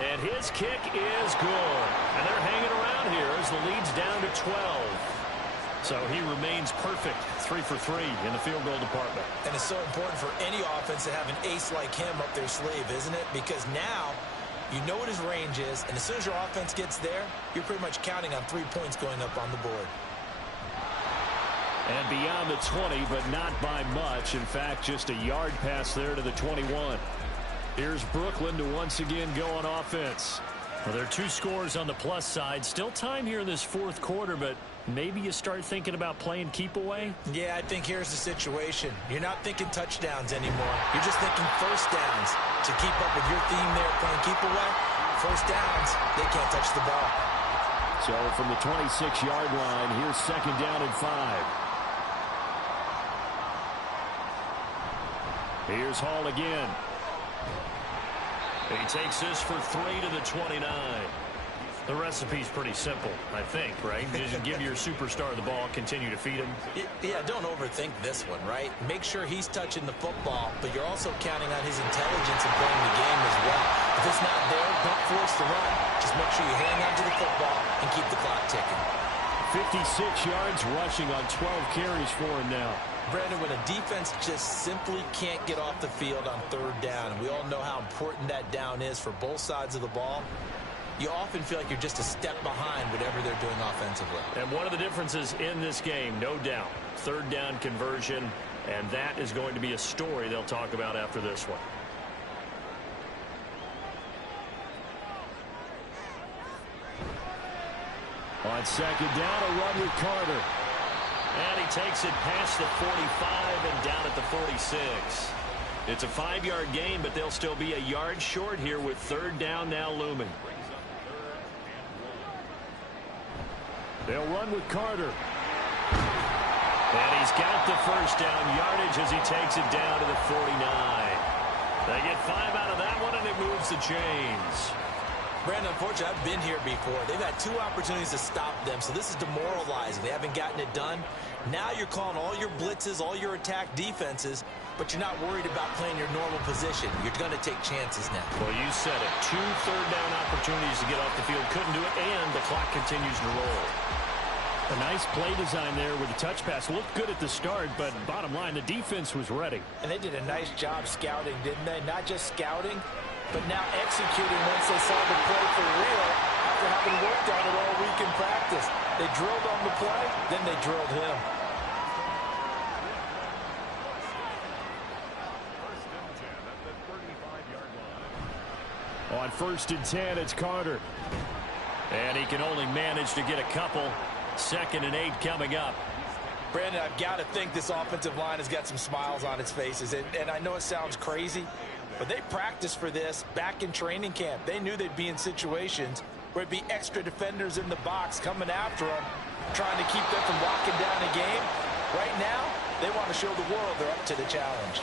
And his kick is good. And they're hanging around here as the lead's down to 12. So he remains perfect, 3 for 3 in the field goal department. And it's so important for any offense to have an ace like him up their sleeve, isn't it? Because now you know what his range is, and as soon as your offense gets there, you're pretty much counting on 3 points going up on the board. And beyond the 20, but not by much. In fact, just a yard pass there to the 21. Here's Brooklyn to once again go on offense. Well, there are 2 scores on the plus side. Still time here in this fourth quarter, but maybe you start thinking about playing keep away? Yeah, I think here's the situation. You're not thinking touchdowns anymore. You're just thinking first downs. To keep up with your theme there, playing keep away, first downs, they can't touch the ball. So from the 26-yard line, here's 2nd down and 5. Here's Hall again. He takes this for 3 to the 29. The recipe's pretty simple, I think, right? Just give your superstar the ball, continue to feed him. Yeah, don't overthink this one, right? Make sure he's touching the football, but you're also counting on his intelligence in playing the game as well. If it's not there, don't force the run. Just make sure you hang on to the football and keep the clock ticking. 56 yards rushing on 12 carries for him now. Brandon, when a defense just simply can't get off the field on 3rd down, and we all know how important that down is for both sides of the ball, you often feel like you're just a step behind whatever they're doing offensively. And one of the differences in this game, no doubt, 3rd down conversion, and that is going to be a story they'll talk about after this one. On 2nd down, a run with Carter. And he takes it past the 45 and down at the 46. It's a 5-yard gain, but they'll still be a yard short here with 3rd down now looming. They'll run with Carter. And he's got the first down yardage as he takes it down to the 49. They get 5 out of that one, and it moves the chains. Brandon, unfortunately, I've been here before. They've had 2 opportunities to stop them, so this is demoralizing. They haven't gotten it done. Now you're calling all your blitzes, all your attack defenses, but you're not worried about playing your normal position. You're going to take chances now. Well, you said it. 2 third-down opportunities to get off the field. Couldn't do it, and the clock continues to roll. A nice play design there with the touch pass. Looked good at the start, but bottom line, the defense was ready. And they did a nice job scouting, didn't they? Not just scouting, but now executing once they saw the play for real after having worked on it all week in practice. They drilled on the play, then they drilled him. On 1st and 10, it's Carter. And he can only manage to get a couple. 2nd and 8 coming up. Brandon, I've got to think this offensive line has got some smiles on its faces. And I know it sounds crazy, but they practiced for this back in training camp. They knew they'd be in situations where it'd be extra defenders in the box coming after them, trying to keep them from locking down a game. Right now, they want to show the world they're up to the challenge.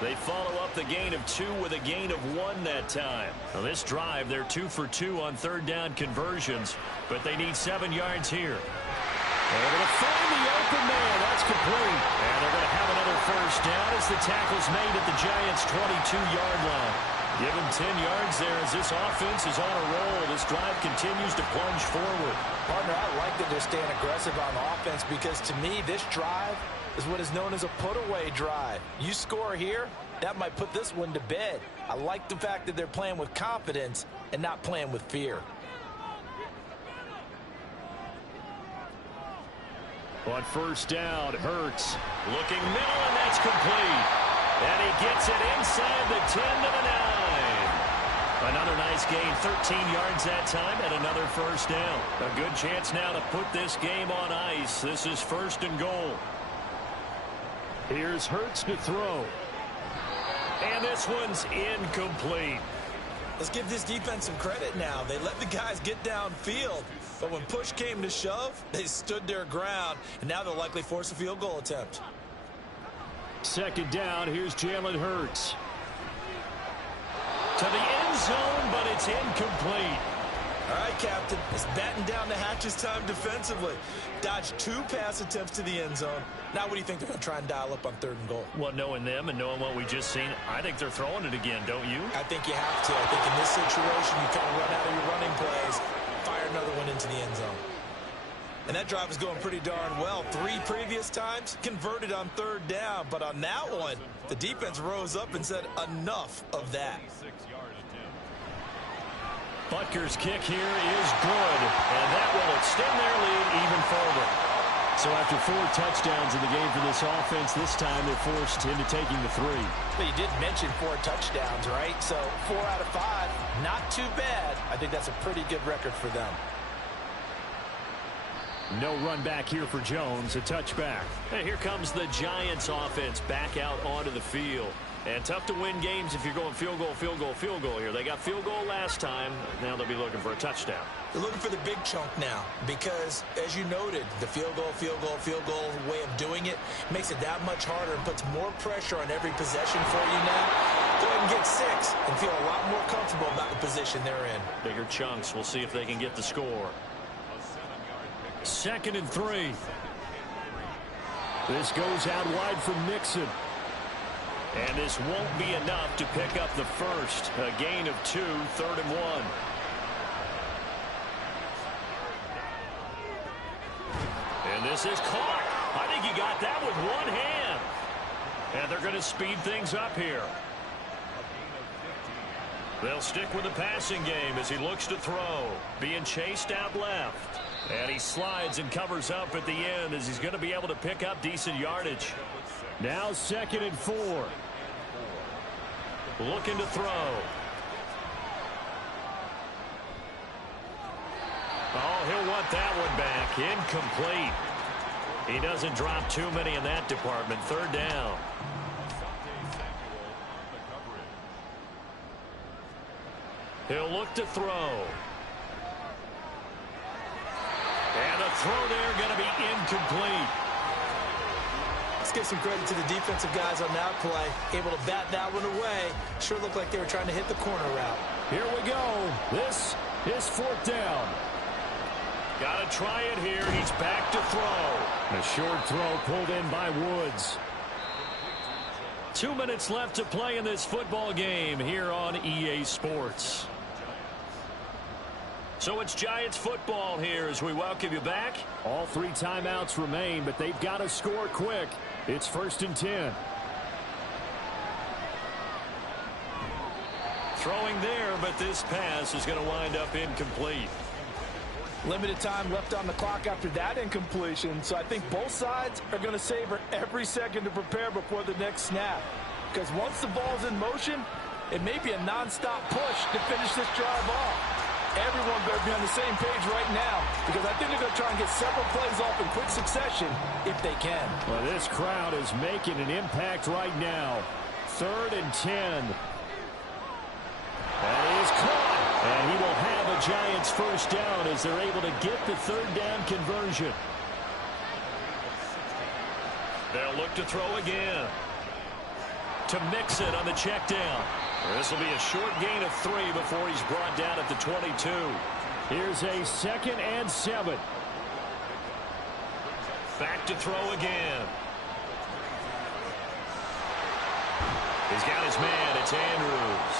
They follow up the gain of 2 with a gain of 1 that time. Now this drive, they're 2 for 2 on 3rd down conversions, but they need 7 yards here. Able to find the open man. That's complete. And they're going to have another first down as the tackle's made at the Giants' 22-yard line. Give them 10 yards there as this offense is on a roll. This drive continues to plunge forward. Partner, I like that they're staying aggressive on offense because to me, this drive is what is known as a put-away drive. You score here, that might put this one to bed. I like the fact that they're playing with confidence and not playing with fear. On 1st down, Hurts looking middle, and that's complete. And he gets it inside the 10 to the 9. Another nice gain, 13 yards that time, and another first down. A good chance now to put this game on ice. This is 1st and goal. Here's Hurts to throw. And this one's incomplete. Let's give this defense some credit now. They let the guys get downfield, but when push came to shove, they stood their ground, and now they'll likely force a field goal attempt. 2nd down, here's Jalen Hurts. To the end zone, but it's incomplete. All right, Captain, it's batten down the hatches time defensively. Dodged 2 pass attempts to the end zone. Now what do you think they're going to try and dial up on 3rd and goal? Well, knowing them and knowing what we just seen, I think they're throwing it again, don't you? I think you have to. I think in this situation, you kind of run out of your running plays, fire another one into the end zone. And that drive is going pretty darn well. 3 previous times, converted on 3rd down. But on that one, the defense rose up and said, enough of that. Butker's kick here is good, and that will extend their lead even further. So after 4 touchdowns in the game for this offense, this time they're forced into taking the 3. But you did mention 4 touchdowns, right? So 4 out of 5, not too bad. I think that's a pretty good record for them. No run back here for Jones, a touchback. And here comes the Giants offense back out onto the field. And tough to win games if you're going field goal, field goal, field goal here. They got field goal last time. Now they'll be looking for a touchdown. They're looking for the big chunk now because, as you noted, the field goal way of doing it makes it that much harder and puts more pressure on every possession for you now. Go ahead and get 6 and feel a lot more comfortable about the position they're in. Bigger chunks. We'll see if they can get the score. 2nd and 3. This goes out wide from Mixon. And this won't be enough to pick up the first. A gain of 2, 3rd and 1. And this is caught. I think he got that with one hand. And they're going to speed things up here. They'll stick with the passing game as he looks to throw. Being chased out left. And he slides and covers up at the end as he's going to be able to pick up decent yardage. Now 2nd and 4. Looking to throw. Oh, he'll want that one back. Incomplete. He doesn't drop too many in that department. 3rd down. He'll look to throw. And a throw there going to be incomplete. Let's give some credit to the defensive guys on that play. Able to bat that one away. Sure looked like they were trying to hit the corner route. Here we go. This is 4th down. Got to try it here. He's back to throw. A short throw pulled in by Woods. 2 minutes left to play in this football game here on EA Sports. So it's Giants football here as we welcome you back. All 3 timeouts remain, but they've got to score quick. It's 1st and 10. Throwing there, but this pass is going to wind up incomplete. Limited time left on the clock after that incompletion, so I think both sides are going to savor every second to prepare before the next snap. Because once the ball's in motion, it may be a nonstop push to finish this drive off. Everyone better be on the same page right now because I think they're going to try and get several plays off in quick succession if they can. Well, this crowd is making an impact right now. 3rd and 10. That is caught. And he will have a Giants 1st down as they're able to get the 3rd down conversion. They'll look to throw again. To Mixon on the check down. This will be a short gain of 3 before he's brought down at the 22. Here's a 2nd and 7. Back to throw again. He's got his man. It's Andrews.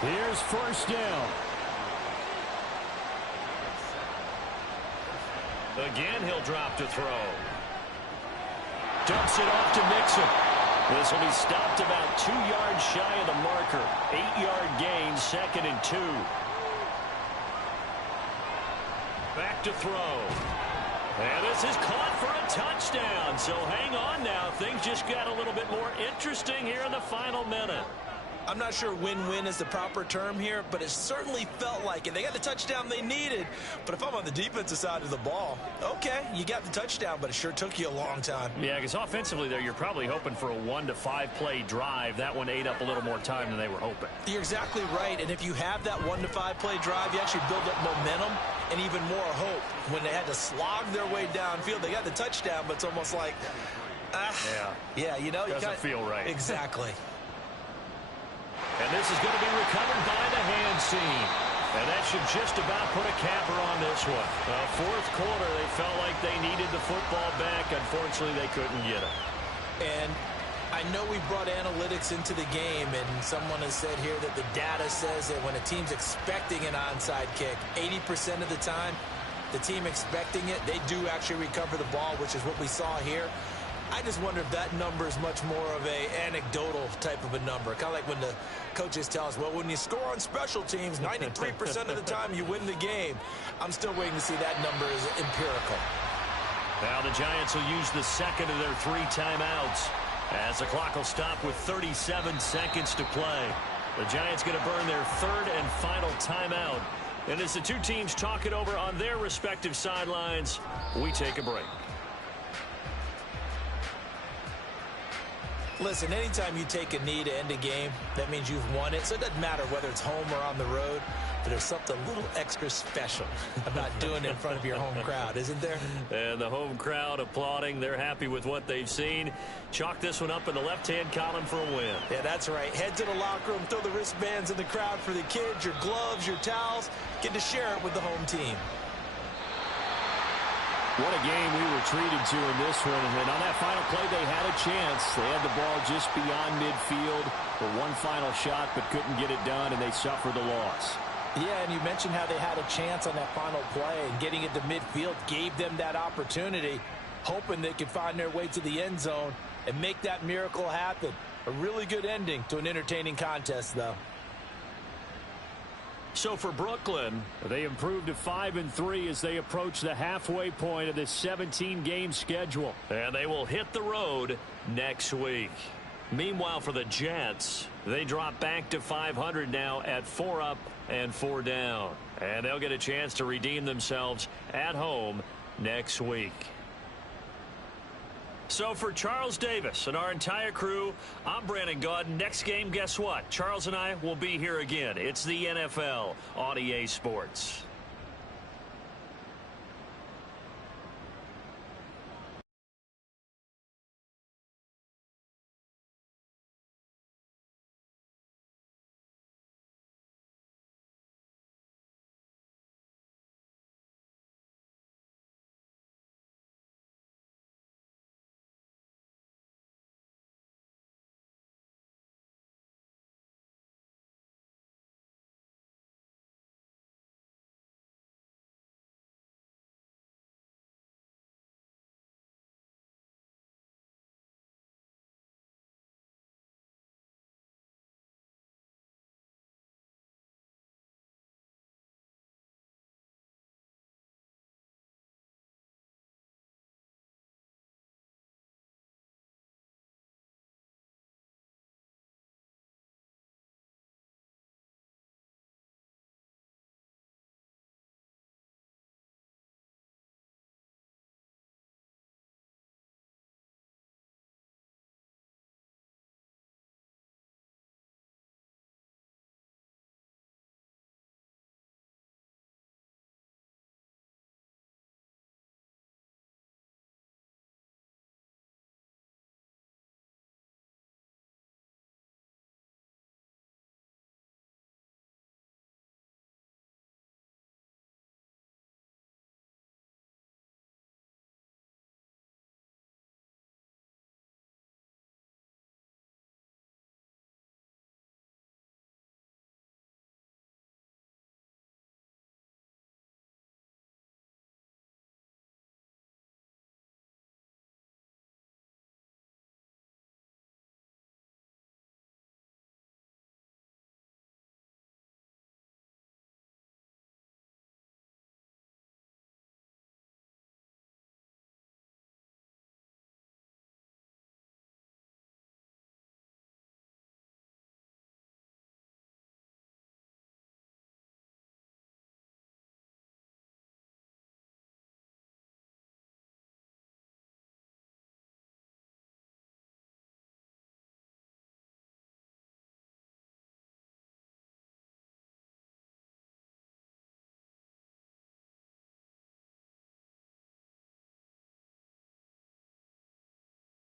Here's 1st down. Again, he'll drop to throw. Dumps it off to Mixon. This will be stopped about 2 yards shy of the marker. 8-yard gain, 2nd and 2. Back to throw. And this is caught for a touchdown. So hang on now. Things just got a little bit more interesting here in the final minute. I'm not sure win-win is the proper term here, but it certainly felt like it. They got the touchdown they needed, but if I'm on the defensive side of the ball, okay, you got the touchdown, but it sure took you a long time. Yeah, because offensively there, you're probably hoping for a 1 to 5 play drive. That one ate up a little more time than they were hoping. You're exactly right, and if you have that 1 to 5 play drive, you actually build up momentum and even more hope. When they had to slog their way downfield, they got the touchdown, but it's almost like, yeah, you know, doesn't feel right. Exactly. And this is going to be recovered by the hand seam. And that should just about put a capper on this one. 4th quarter, they felt like they needed the football back. Unfortunately, they couldn't get it. And I know we brought analytics into the game, and someone has said here that the data says that when a team's expecting an onside kick, 80% of the time, the team expecting it, they do actually recover the ball, which is what we saw here. I just wonder if that number is much more of a anecdotal type of a number. Kind of like when the coaches tell us, well, when you score on special teams, 93% of the time you win the game. I'm still waiting to see that number is empirical. Now the Giants will use the second of their 3 timeouts as the clock will stop with 37 seconds to play. The Giants going to burn their 3rd and final timeout. And as the two teams talk it over on their respective sidelines, we take a break. Listen, anytime you take a knee to end a game, that means you've won it. So it doesn't matter whether it's home or on the road, but there's something a little extra special about doing it in front of your home crowd, isn't there? And the home crowd applauding. They're happy with what they've seen. Chalk this one up in the left-hand column for a win. Yeah, that's right. Head to the locker room, throw the wristbands in the crowd for the kids, your gloves, your towels. Get to share it with the home team. What a game we were treated to in this one. And on that final play, they had a chance. They had the ball just beyond midfield for one final shot, but couldn't get it done, and they suffered the loss. Yeah, and you mentioned how they had a chance on that final play, and getting it to midfield gave them that opportunity, hoping they could find their way to the end zone and make that miracle happen. A really good ending to an entertaining contest, though. So for Brooklyn, They improved to 5-3 as they approach the halfway point of this 17-game schedule. and they will hit the road next week. Meanwhile, for the Jets, they drop back to 500 now at 4 up and 4 down. And they'll get a chance to redeem themselves at home next week. So for Charles Davis and our entire crew, I'm Brandon Gaudin. Next game, guess what? Charles and I will be here again. It's the NFL on EA Sports.